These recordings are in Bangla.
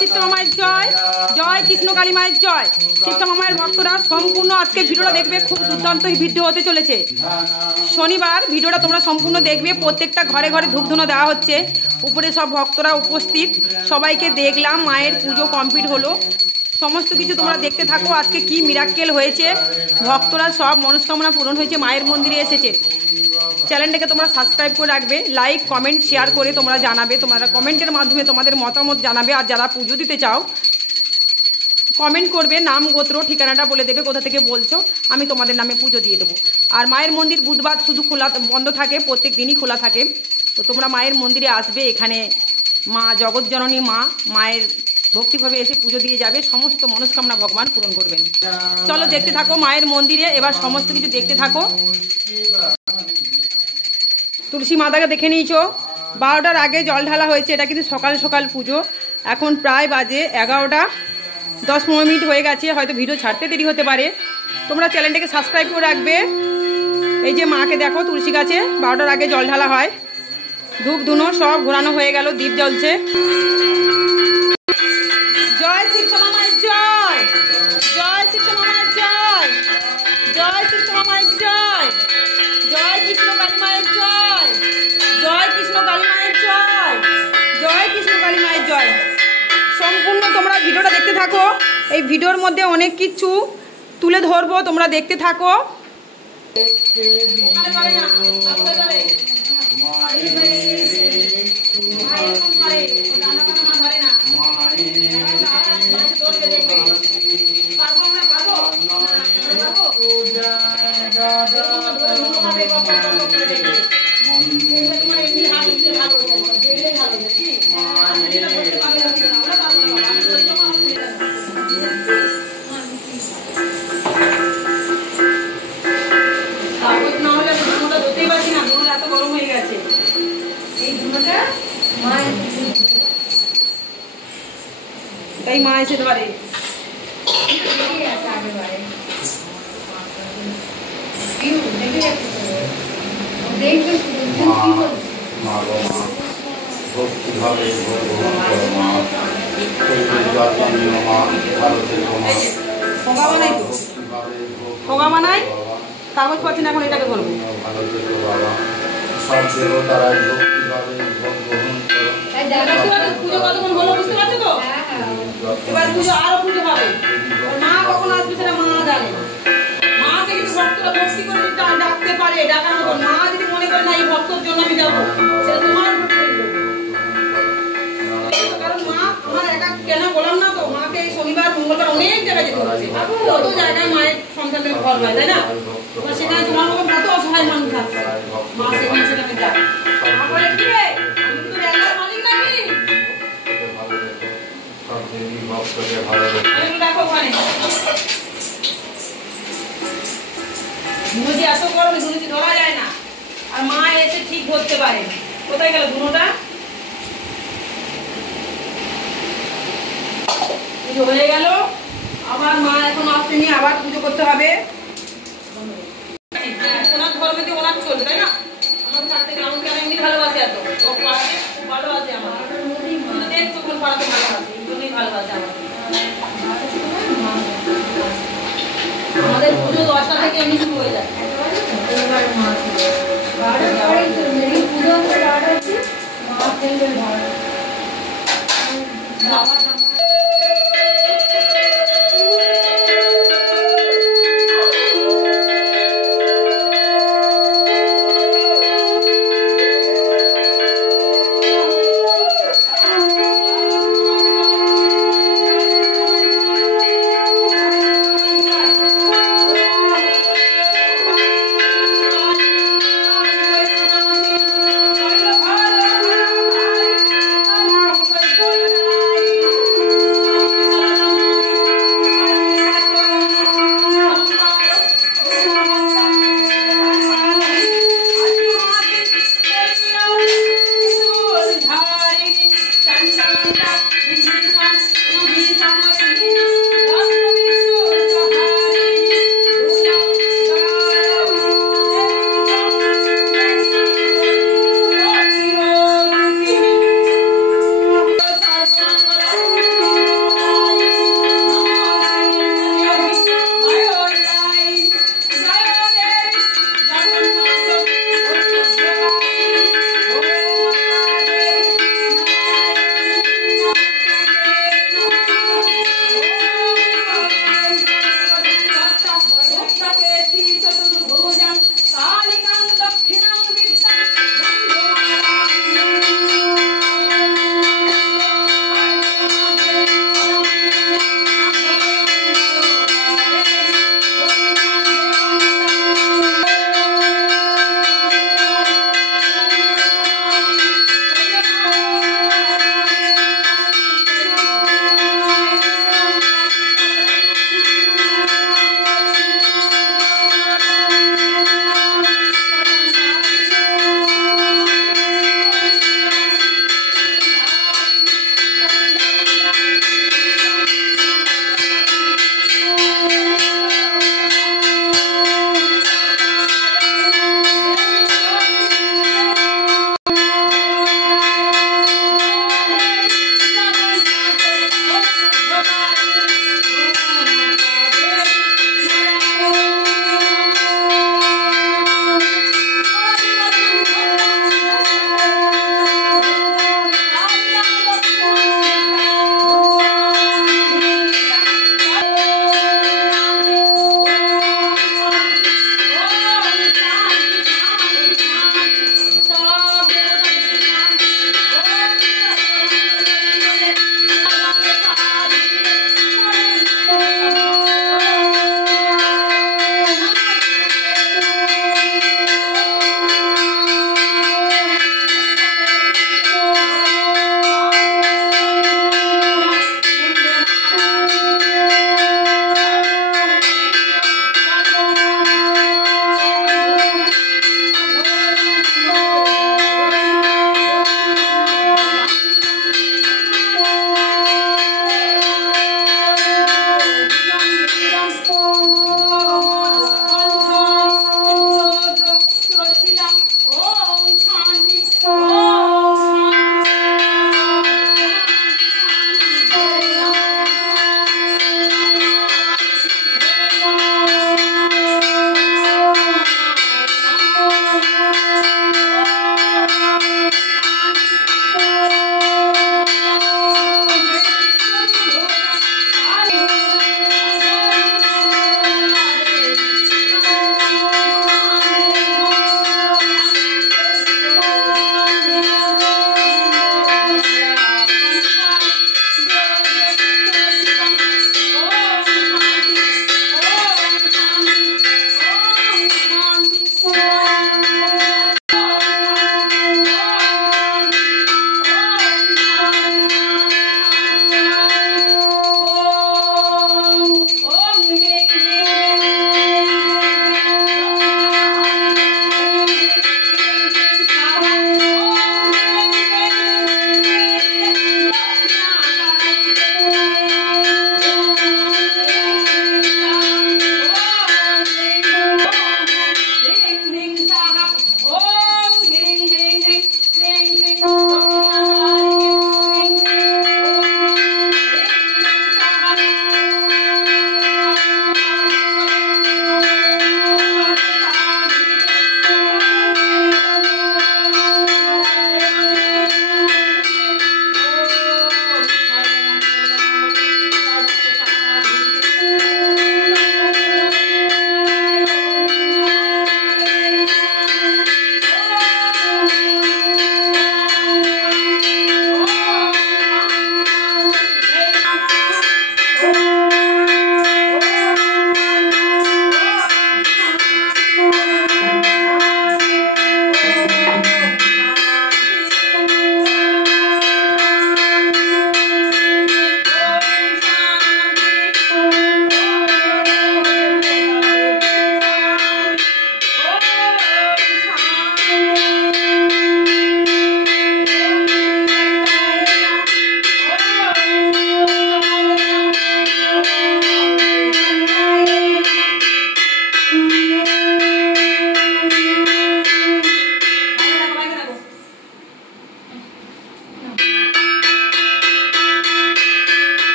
শীতমা মায়ের জয়, জয় কৃষ্ণকালী মায়ের জয়। শীতমা মায়ের ভক্তরা সম্পূর্ণ আজকে ভিডিওটা দেখবে, খুব দুর্দান্ত ভিডিও হতে চলেছে। শনিবার ভিডিওটা তোমরা সম্পূর্ণ দেখবে। প্রত্যেকটা ঘরে ঘরে ধূপধুনো দেওয়া হচ্ছে, উপরে সব ভক্তরা উপস্থিত, সবাইকে দেখলাম, মায়ের পুজো কমপ্লিট হলো। সমস্ত কিছু তোমরা দেখতে থাকো। আজকে কি মিরাক্কেল হয়েছে, ভক্তরা সব মনস্কামনা পূরণ হয়েছে, মায়ের মন্দিরে এসেছে। চ্যানেলটাকে তোমরা সাবস্ক্রাইব করে রাখবে, লাইক কমেন্ট শেয়ার করে তোমরা জানাবে, তোমরা কমেন্টের মাধ্যমে তোমাদের মতামত জানাবে। আর যারা পুজো দিতে চাও কমেন্ট করবে, নাম গোত্র ঠিকানাটা বলে দেবে কোথা থেকে বলছো, আমি তোমাদের নামে পুজো দিয়ে দেবো। আর মায়ের মন্দির বুধবার শুধু খোলা, বন্ধ থাকে, প্রত্যেক দিনই খোলা থাকে। তো তোমরা মায়ের মন্দিরে আসবে, এখানে মা জগৎজননী মায়ের ভক্তিভাবে এসে পুজো দিয়ে যাবে, সমস্ত মনস্কামনা ভগবান পূরণ করবেন। চলো দেখতে থাকো মায়ের মন্দিরে, এবার সমস্ত কিছু দেখতে থাকো। তুলসী মাতাকে দেখে নিয়েছো, 12টার আগে জল ঢালা হয়েছে। এটা কিন্তু সকাল সকাল পুজো। এখন প্রায় বাজে 11টা 10-15 মিনিট হয়ে গেছে, হয়তো ভিডিও ছাড়তে দেরি হতে পারে। তোমরা চ্যানেলটাকে সাবস্ক্রাইব করে রাখবে। এই যে মাকে দেখো, তুলসী গাছে 12টার আগে জল ঢালা হয়, ধূপ ধুনো সব ঘোরানো হয়ে গেল, দীপ জ্বলছে। জয় শীতমা মায়ের জয়, জয় শীতমা মায়ের জয়, জয় শীতমা মায়ের জয়, জয় কৃষ্ণকালী মায়ের জয়, জয় কৃষ্ণকালী মায়ের জয়, জয় কৃষ্ণকালী মায়ের জয়। সম্পূর্ণ তোমরা ভিডিওটা দেখতে থাকো। এই ভিডিওর মধ্যে অনেক কিছু তুলে ধরবো, তোমরা দেখতে থাকো। তাই মা এসে ধরে। ঠোঙা বানাই, কাগজ পাচ্ছি না, এখন এটাকে বলবো। পুজো কতক্ষণ হলো বুঝতে পারছো তো? এবার পুজো আরো পুজো হবে। মা কখন আসবে সেটা মা জানে। মাকে যদি ভক্তরা ভক্তি করে ডাকতে পারে, ডাকার মতন, মা যদি মনে করে না এই ভক্তর জন্য আমি যাবো, সেটা তোমার কারণ মা আমার একা কেন বললাম না তো, মাকে এই শনিবার মঙ্গলবার অনেক জায়গায় যেতে হচ্ছে, কত জায়গায় মায়ের সন্তানদের ঘর হয়, তাই না? সেখানে তোমার মতো কত অসহায় মানুষ আছে, মা সেখানে সেখানে যায়। তারপরে কি রে, আমি তো জায়গার মালিক নাকি? দেখো ওখানে ধুনুচি এত গরম, ধুনুচি ধরা যায় না, আর মা এসে ঠিক ধরতে পারে। কোথায় গেল ধুনোটা? পুজো হয়ে গেল, আবার মা এখন আসেনি, আবার পুজো করতে হবে। ওনার ধর্মে ওনার চলবে, তাই না? আমার থাকতে আমাকে এমনি ভালোবাসে, এত খুব ভালোবাসে আমাকে, দেখছো কোন পাড়াতে ভালোবাসে, এই জন্যই ভালোবাসে আমাকে। আমাদের পুজো 10টা থেকে এমনি শুরু হয়ে যায়।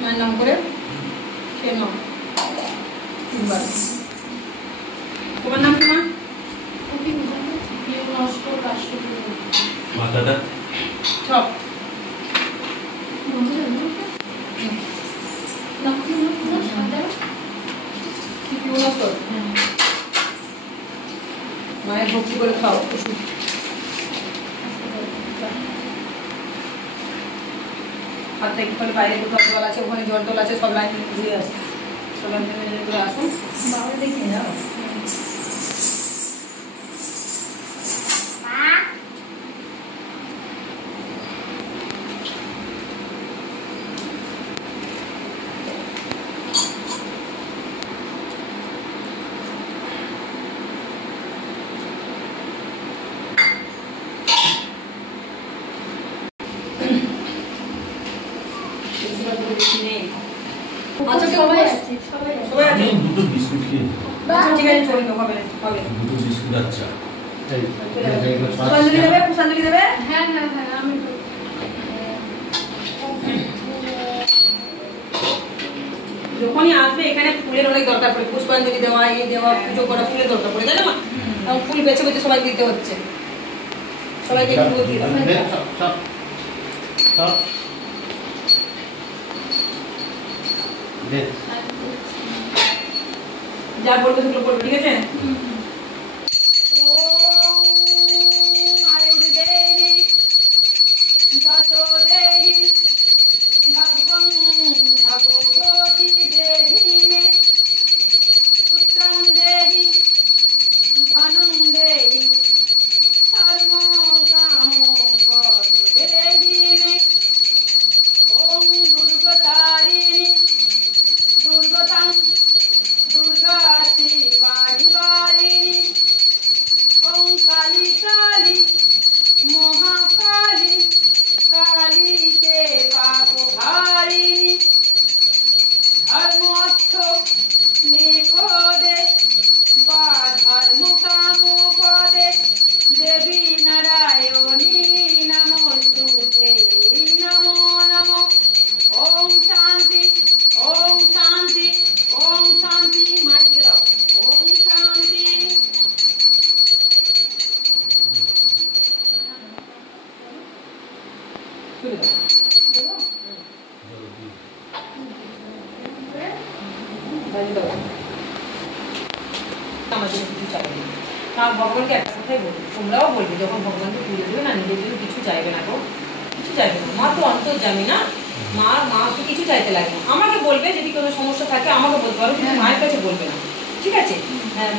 মায়ের নাম করে খেয়ে নাও। তোমার নাম কি মা? মাথাটা সব মায়ের ভক্তি করে খাও ওষুধ। হাত থেকে ওখানে বাইরে কোথাও জল আছে, ওখানে জল টল আছে, সব লাইন ঘুরে আসে, সব লাইন ঘুরে আসুন। বাবা দেখে যাও। আচ্ছা সবাই আছে, সবাই আছে। দুটো বিস্কুট খেয়ে আচ্ছা ঠিক আছে, চলবে, হবে হবে। দুটো বিস্কুট আচ্ছা পুষ্পাঞ্জলি দেবে, পুষ্পাঞ্জলি দেবে। হ্যাঁ হ্যাঁ হ্যাঁ আমি যখনই আসবে এখানে ফুলের অনেক দরকার পড়ে, পুষ্পাঞ্জলি দেওয়া, এই দেওয়া, পুজো করা, ফুলের দরকার পড়ে, তাই না মা? এবং ফুল বেছে বেছে সবাই দিতে হচ্ছে, সবাইকে একটু দিয়ে দাও। যা বলবে সেগুলো বলবে, ঠিক আছে? काली काली महाकाली काली के पाप हारिणी धर्म अर्थ निकोदे बा धर्म काम पदे देवी नारायणी नमोस्तुते नमो नमो ओम शांति ओम शांति ओम शांति माइक गिराओ ओम शांति ভগবানকে একটা কথাই বলবো, তোমরাও বলবে যখন ভগবানকে পুজো দেবে না, নিজের জন্য কিছু চাইবে না গো, কিছু চাইবে না। মা তো অন্তর্যামী না, মা তো কিছু চাইতে লাগে না। আমাকে বলবে যদি কোনো সমস্যা থাকে, আমাকে বলতে পারো, কিন্তু মায়ের কাছে বলবে না, ঠিক আছে?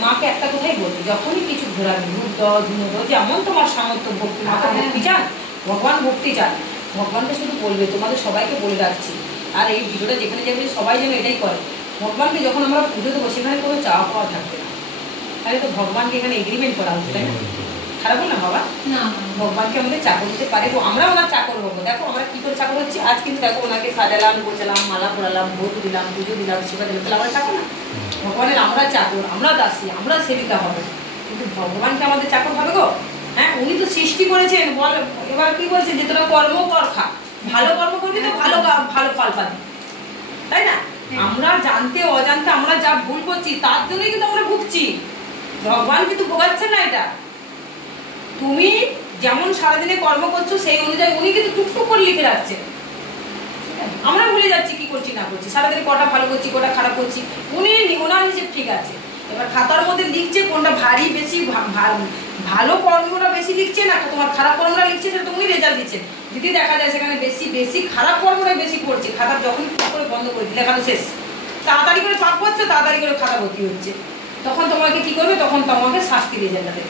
মাকে একটা কথাই বলবে, যখনই কিছু ঘোরাবে দুধ দাও, ধুনো দাও, যেমন তোমার সামর্থ্য, ভক্তি, মাকে ভক্তি চান, ভগবান ভক্তি চান, ভগবানকে শুধু বলবে। তোমাদের সবাইকে বলে রাখছি, আর এই ভিডিওটা যেখানে যাবে সবাই যেন এটাই করে, ভগবানকে যখন আমরা পুজো দেবো সেখানে কোনো চাওয়া পাওয়া থাকবে না। তাহলে তো ভগবানকে এখানে এগ্রিমেন্ট করা হচ্ছে, তাই না? খারাপ না বাবা? না, ভগবানকে আমাদের চাকর দিতে পারে, আমরা ওনার চাকর হবো। দেখো আমরা কি করে চাকর হচ্ছি, আজ কিন্তু দেখো ওনাকে সাজালাম, গোছালাম, মালা পরালাম, ভোগ দিলাম, পুজো দিলাম, সেবা দিলাম, তাহলে আমরা চাকর না? ভগবানের আমরা চাকর, আমরা দাসী, আমরা সেবিকা হবে, কিন্তু ভগবানকে আমাদের চাকর হবে গো? হ্যাঁ, উনি তো সৃষ্টি করেছেন, বল এবার কি বলছেন যে তোরা কর্ম কর, খা, ভালো কর্ম করবি তো ভালো ভালো ফল পাবি, তাই না? আমরা জানতে অজান্তে আমরা যা ভুল করছি তার জন্যই কিন্তু আমরা ভুগছি, ভগবান কিন্তু ভোগাচ্ছেন না এটা। তুমি যেমন সারাদিনে কর্ম করছো সেই অনুযায়ী উনি কিন্তু টুকটুক করে লিখে রাখছেন, আমরা ভুলে যাচ্ছি কি করছি না করছি, সারাদিনে কটা ভালো করছি কটা খারাপ করছি, উনি ওনার হিসেব ঠিক আছে। এবার খাতার মধ্যে লিখছে কোনটা ভারী বেশি, ভালো কর্মটা বেশি লিখছে না তোমার খারাপ কর্মটা লিখছে, সেটা তুমি রেজাল্ট দিচ্ছেন। যদি দেখা যায় সেখানে বেশি বেশি খারাপ কর্মটাই বেশি করছে, খাতা যখন করে বন্ধ করে দিলে লেখানো শেষ, তাড়াতাড়ি করে পাপ করছে, তাড়াতাড়ি করে খাতা ভর্তি হচ্ছে, তখন তোমাকে কি করবে, তখন তোমাকে শাস্তি রেজাল্ট দেবে,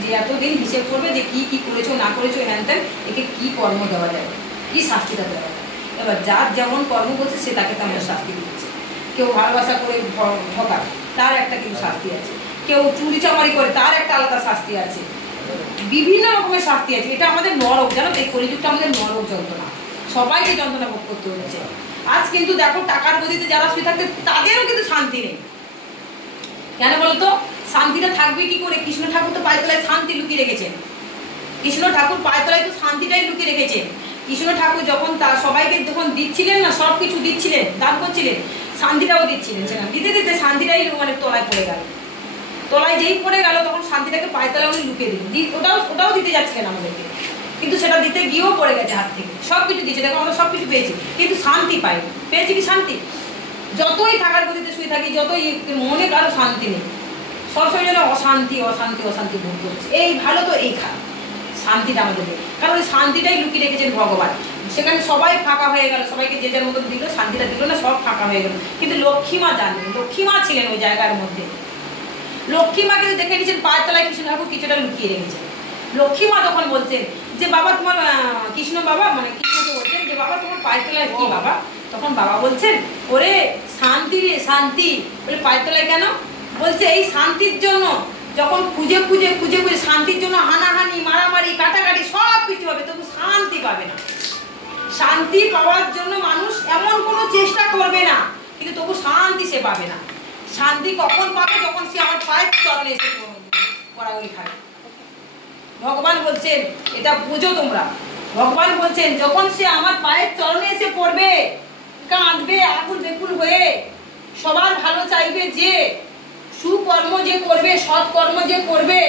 যে এতদিন হিসেব করবে যে কি কি করেছো না করেছো, হ্যান ত্যান, একে কি কর্ম দেওয়া যায়, কি শাস্তিটা দেওয়া যায়। এবার যার যেমন কর্ম করছে সে তাকে তেমন শাস্তি দিচ্ছে। কেউ ভালোবাসা করে ঠকায়, তার একটা কিন্তু শাস্তি আছে, কেউ চুরি চামারি করে, তার একটা আলাদা শাস্তি আছে, বিভিন্ন রকমের শাস্তি আছে। এটা আমাদের নরক, জানো তো, এই কলিযুগটা আমাদের নরক যন্ত্রণা, সবাইকে যন্ত্রণা ভোগ করতে হচ্ছে। আজ কিন্তু দেখো টাকার গদিতে যারা শুয়ে থাকতে তাদেরও কিন্তু শান্তি নেই, কেন বলতো? শান্তিটা থাকবে কি করে? কৃষ্ণ ঠাকুর তো পায়তলায় শান্তি লুকিয়ে রেখেছেন, কৃষ্ণ ঠাকুর পায়ের তলায় তো শান্তিটাই লুকিয়ে রেখেছেন। কৃষ্ণ ঠাকুর যখন তার সবাইকে যখন দিচ্ছিলেন না, সব কিছু দিচ্ছিলেন, দান করছিলেন, শান্তিটাও দিচ্ছিলেন, সেখানে দিতে দিতে শান্তিটাই মানে তলায় পড়ে গেল। তলায় যেই পড়ে গেল তখন শান্তিটাকে পায়ের তলায় উনি লুকিয়ে দিলেন। ওটাও দিতে যাচ্ছিলেন আমাদেরকে, কিন্তু সেটা দিতে গিয়েও পড়ে গেছে হাত থেকে। সব কিছু দিচ্ছে, দেখো আমরা সব কিছু পেয়েছি, কিন্তু শান্তি পাই। পেয়েছি কি শান্তি? যতই থাকার গতিতে শুয়ে থাকি, যতই মনে কারো শান্তি নেই, সবসময় যেন অশান্তি অশান্তি অশান্তি ভোগ করছে। এই ভালো তো এই খারাপ, শান্তিটা আমাদের নেই। কারণ ওই শান্তিটাই লুকিয়ে রেখেছেন ভগবান। সেখানে সবাই ফাঁকা হয়ে গেল, সবাইকে যে যার মতন দিল, শান্তিটা দিল না, সব ফাঁকা হয়ে গেল। কিন্তু লক্ষ্মী মা জানেন, লক্ষ্মী মা ছিলেন ওই জায়গার মধ্যে। লক্ষ্মী মা কিন্তু দেখে নিয়েছেন পায়ের তলায় কৃষ্ণ ঠাকুর কিছুটা লুকিয়ে রেখেছেন। লক্ষ্মী মা তখন বলছেন যে বাবা তোমার কৃষ্ণ বাবা, মানে কৃষ্ণকে বলছেন যে বাবা তোমার পায়ের তলায় কি বাবা? তখন বাবা বলছেন ওরে শান্তি রে শান্তি। বলে পায়ের তলায় কেন? বলছে এই শান্তির জন্য। যখন খুঁজে খুঁজে খুঁজে খুঁজে শান্তির জন্য হানাহানি মারামারি কাটাকাটি সব কিছু হবে, তবু শান্তি পাবে না। শান্তি পাওয়ার জন্য মানুষ এমন কোনো চেষ্টা করবে না, কিন্তু তবু শান্তি সে পাবে না। শান্তি কখন পাবে? যখন সে আমার পায়ের চরণে এসে পড়াগড়ি খাবে। ভগবান বলছেন এটা বুঝো তোমরা। ভগবান বলছেন যখন সে আমার পায়ের চরণে এসে পড়বে, কাঁদবে আকুল বেকুল হয়ে, সবার ভালো চাইবে, যে সুকর্ম যে করবে, সৎকর্ম যে করবে,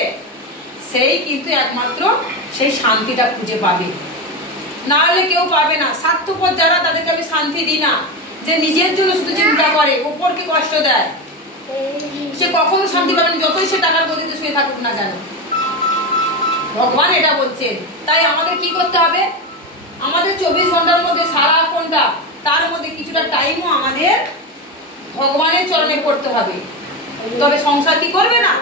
সেই কিন্তু একমাত্র সেই শান্তিটা খুঁজে পাবে। না হলে কেউ পাবে না। স্বার্থপর যারা, তাদেরকে আমি শান্তি দিই না। যে নিজের জন্য শুধু চিন্তা করে, অপরকে কষ্ট দেয়, সে কখনো শান্তি পাবে না, যতই সে টাকার গতিতে শুয়ে থাকুক না কেন। ভগবান এটা বলছেন। তাই আমাদের কি করতে হবে? আমাদের 24 ঘন্টার মধ্যে সারাক্ষণটা, তার মধ্যে কিছুটা টাইমও আমাদের ভগবানের চরণে করতে হবে। তবে সংসার কি করবে না?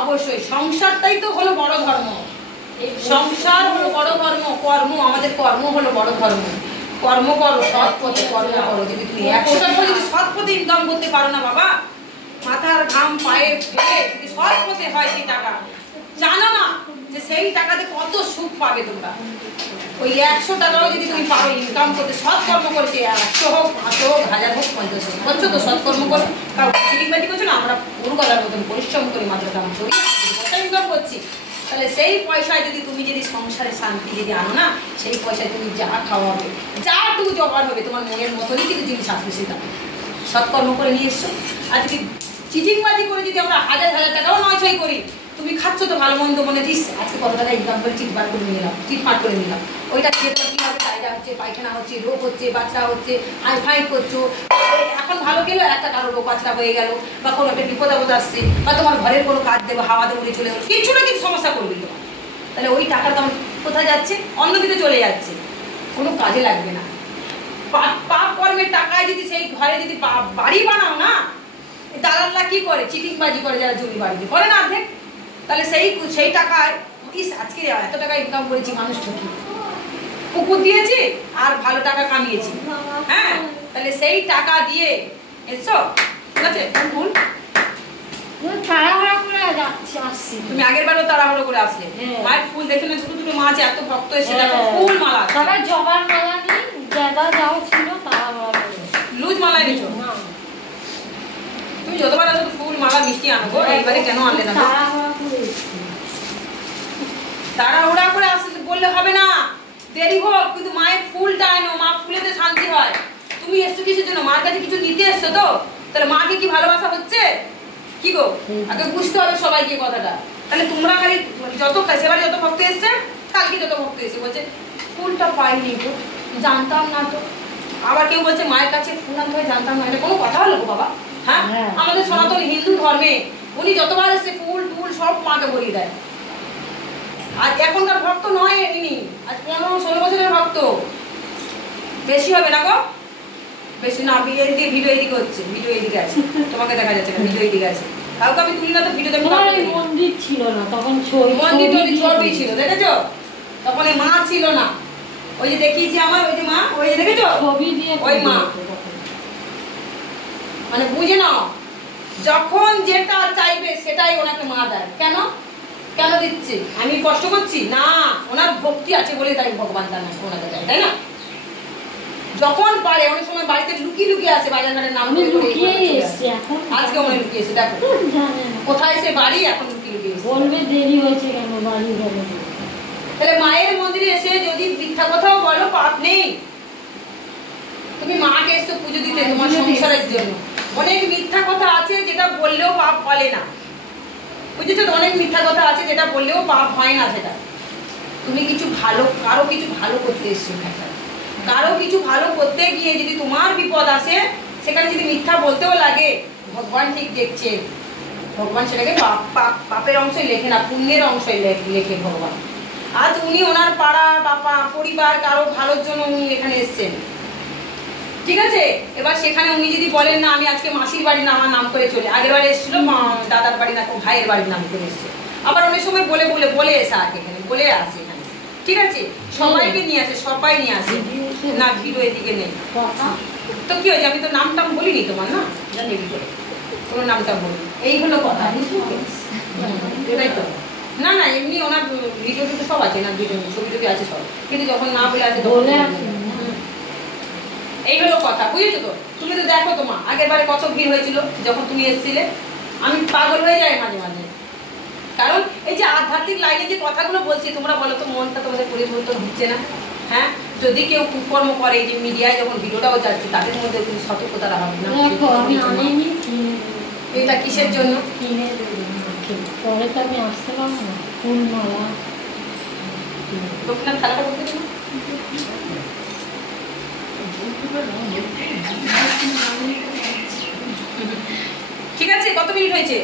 অবশ্যই সংসারটাই তো হলো বড় ধর্ম। সংসার হলো বড় ধর্ম, কর্ম, আমাদের কর্ম হলো বড় ধর্ম। কর্ম করো, সৎ পথে কর্ম করো। যদি তুমি 100 টাকা যদি সৎ পথে ইনকাম করতে পারো না বাবা, মাথার ঘাম পায়ে ফেলে যদি সৎ পথে হয় সেই টাকা, জানো না যে সেই টাকাতে কত সুখ পাবে তোমরা। ওই 100 টাকাও যদি তুমি পারো ইনকাম করতে, সৎকর্ম করছে, 100 হোক, 500 হোক, 1000 হোক, 50 হোক, করছো তো সৎকর্ম করো। কারণ চিলিংবাজি করছো না, আমরা গরু গাদার মতন পরিশ্রম করি, মাত্র কাম করি, পয়সা ইনকাম করছি। তাহলে সেই পয়সায় যদি তুমি যদি সংসারে শান্তি যদি আনো না, সেই পয়সায় তুমি যা খাওয়াবে, যাটুকু জোগাড় হবে, তোমার মনের মতনই কিন্তু জিনিস আসবে। সেটা সৎকর্ম করে নিয়ে এসছো। আজকে চিটিংবাজি করে যদি আমরা 1000 টাকাও নয় করি, তুমি খাচ্ছ তো ভালো মন্দ, মনে দিস আজকে কত টাকা ইনকাম করে চিটপাট করে নিলাম, চিটপাট করে নিলাম। ওইটা খেয়ে কি হবে? ডায়রিয়া হচ্ছে, পায়খানা হচ্ছে, রোগ হচ্ছে, বাচ্চা হচ্ছে, হাই করছো। এখন ভালো গেল, একটা কারো রোগ বাচ্চা হয়ে গেল, বা কোনো একটা বিপদ আপদ আসছে, বা তোমার ঘরের কোনো কাজ দেবো, হাওয়াতে উড়ে চলে গেলো, কিছু না কিছু সমস্যা করবে তোমার। তাহলে ওই টাকাটা আমার কোথায় যাচ্ছে? অন্যদিকে চলে যাচ্ছে, কোনো কাজে লাগবে না। পাপ কর্মের টাকায় যদি সেই ঘরে যদি বাড়ি বানাও না, দালালরা কি করে? চিটিংবাজি করে, যারা জমি বাড়িতে করে না অর্ধেক। তাহলে সেই টাকায় আজকে এত টাকা ইনকাম করেছি, মানুষ ঠকি, পুকুর দিয়েছি আর ভালো টাকা কামিয়েছি। হ্যাঁ, তাহলে সেই টাকা দিয়ে এসছো, ঠিক আছে? ভুল তাড়াহুড়া করে আসছি। তুমি আগের বারও তাড়াহুড়ো করে আসলে। মায়ের ফুল দেখে না, দুটো দুটো মাছ, এত ভক্ত এসে দেখো ফুল মালা। তবে জবার মালা নেই, জায়গা যাও ছিল তাড়াহুড়া করে। লুজ মালা এনেছো? তুমি যতবার আসো ফুল মালা মিষ্টি আনো গো, এইবারে কেন আনলে না? তাড়াহুড়া করে আসতে বললে হবে না, দেরি হোক, কিন্তু মায়ের ফুলটা আনো। মা ফুলেতে শান্তি হয়। তুমি এসছো কিসের জন্য? মার কাছে কিছু নিতে এসছো তো, তাহলে মাকে কি ভালোবাসা হচ্ছে কি গো? আগে বুঝতে হবে সবাইকে কথাটা। তাহলে তোমরা খালি যত সেবারে যত ভক্ত এসছে, কালকে যত ভক্ত এসে বলছে ফুলটা পাইনি গো, জানতাম না তো। আবার কেউ বলছে মায়ের কাছে ফুল আনতে হয়, জানতাম না। এটা কোনো কথা হলো গো বাবা? হ্যাঁ, আমাদের সনাতন হিন্দু ধর্মে উনি যতবার এসে ফুল টুল সব মাকে ভরিয়ে দেয়। আর এখনকার ভক্ত নয় ইনি, আজ 15-16 বছরের ভক্ত। বেশি হবে না গো? বেশি না। এদিকে ভিডিও এদিকে হচ্ছে, ভিডিও এদিকে আছে, তোমাকে দেখা যাচ্ছে না, ভিডিও এদিকে আছে। কাউকে আমি তুলি না তো, ভিডিওতে মন্দির ছিল না তখন, ছবি ছিল, দেখেছো? তখন এই মা ছিল না। ওই যে দেখিয়েছি আমার, ওই যে মা, ওই যে দেখেছো ছবি দিয়ে, ওই মা। মানে বুঝে নাও, যখন যেটা চাইবে সেটাই ওনাকে মা দেয়। কেন কেন দিচ্ছে? আমি কষ্ট করছি না, ওনার ভক্তি আছে বলে তাই ভগবান তার নাম ওনাকে দেয়, তাই না? যখন পারে, অনেক সময় বাড়িতে লুকিয়ে লুকিয়ে আসে, বাজার ঘাটের নাম করে আজকে মনে লুকিয়েছে। দেখো কোথায় সে বাড়ি, এখন লুকিয়ে লুকিয়ে বলবে দেরি হয়েছে কেন বাড়ি গেল। তাহলে মায়ের মন্দিরে এসে যদি মিথ্যা কথাও বলো পাপ নেই। তুমি মাকে এসে পুজো দিতে তোমার সংসারের জন্য। অনেক মিথ্যা কথা আছে যেটা বললেও পাপ বলে না, বুঝেছো তো? অনেক মিথ্যা কথা আছে যেটা বললেও পাপ হয় না। সেটা তুমি কিছু ভালো, কারো কিছু ভালো করতে এসছো, কারো কিছু ভালো করতে গিয়ে যদি তোমার বিপদ আসে, সেখানে যদি মিথ্যা বলতেও লাগে, ভগবান ঠিক দেখছে। ভগবান সেটাকে পাপের অংশই লেখে না, পুণ্যের অংশই লেখে ভগবান। আজ উনি ওনার পাড়া বাপা পরিবার কারো ভালোর জন্য উনি এখানে এসছেন, ঠিক আছে? এবার সেখানে উনি যদি বলেন না আমি আজকে মাসির বাড়ি আমার নাম করে চলে, আগের বারে এসেছিল দাদার বাড়ি না ভাইয়ের বাড়ির নাম করে এসছে, আবার অনেক সময় বলে বলে বলে এসে আগে এখানে বলে আসে এখানে, ঠিক আছে? সবাইকে নিয়ে আসে, সবাই নিয়ে আসে না, ভিড় এদিকে নেই তো কি হয়েছে? আমি তো নাম টাম বলিনি তোমার, না জানি তোমার নামটা বলি, এই হলো কথা, এটাই তো। না না এমনি ওনার ভিডিও টিডিও সব আছে, না ভিডিও ছবি টবি আছে সব, কিন্তু যখন না বলে আছে এই হলো কথা, বুঝেছো তো? তুমি তো দেখো তোমার আগের বারে কত ভিড় হয়েছিল যখন তুমি এসেছিলে, আমি পাগল হয়ে যাই মাঝে মাঝে। কারণ এই যে আধ্যাত্মিক লাইনে যে কথাগুলো বলছি, তোমরা বলো তো মনটা তোমাদের পরিবর্তন হচ্ছে না? হ্যাঁ, যদি কেউ কুকর্ম করে, এই যে মিডিয়ায় যখন ভিডিওটাও যাচ্ছে, তাদের মধ্যে কিন্তু সতর্কতা হবে না। এটা কিসের জন্য? পরে তো আমি আসতে পারবো না, ফুল মালা দক্ষিণার খেলাটা করতে দেবো। ঠিক আছে, কত মিনিট হয়েছে?